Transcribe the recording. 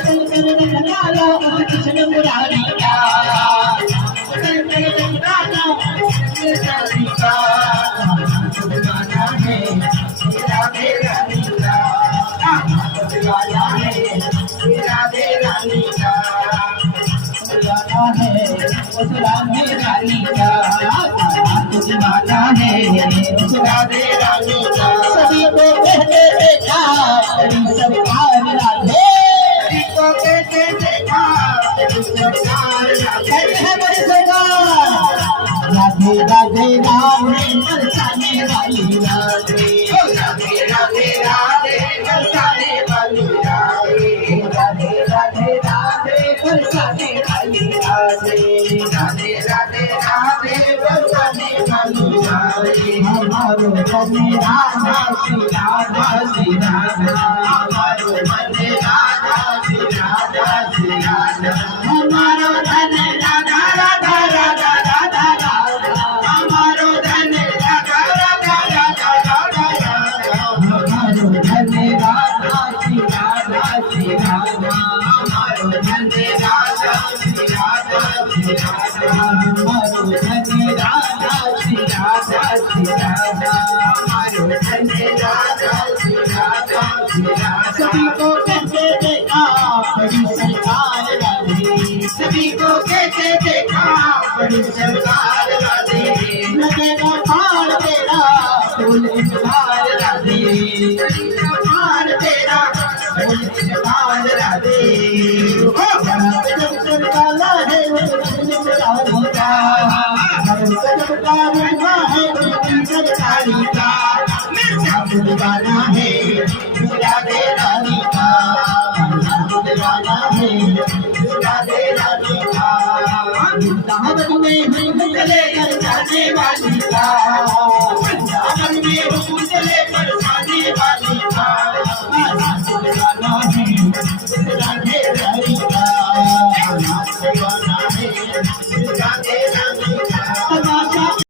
बदल कर रखना लो कृष्ण मुरारी का बदल कर रखना लो कृष्ण का दीवाना है राधे रानी का दीवाना है राधे रानी का दीवाना है उस राधे रानी का दीवाना है उस राधे रानी का सभी को कहते देखा बड़ी सरकार राधे सभी को कहते देखा बड़ी सरकार राधे बड़ी सरकार राधे राधे राधे बरसाने वाली राधे राधे राधे राधे बरसाने वाली राधे राधे राधे राधे बरसाने वाली राधे राधे राधे राधे बरसाने वाली राधे हमारो मन राधा श्री राधा श्री राधा हमारो मन राधा श्री राधा श्री राधा हमारो धन राधा राधा राधा राधा राधा हमारो धन राधा राधा राधा राधा राधा हमारो धन राधा श्री राधा श्री राधा हमारो धन राधा श्री राधा श्री राधा हमारो धन राधा श्री राधा श्री राधा हमारो धन राधा श्री राधा श्री राधा सभी को कहते देखा बड़ी सरकार राधे सभी को कहते देखा बड़ी सरकार राधे लगेगा पार तेरा फूल इंतजार राधे पार तेरा फूल इंतजार राधे काला है वो रानी का का है सरकारी का दीवाना है राधे रानी का दीवाना है राधे रानी का दामन में लेकर जाने वाली का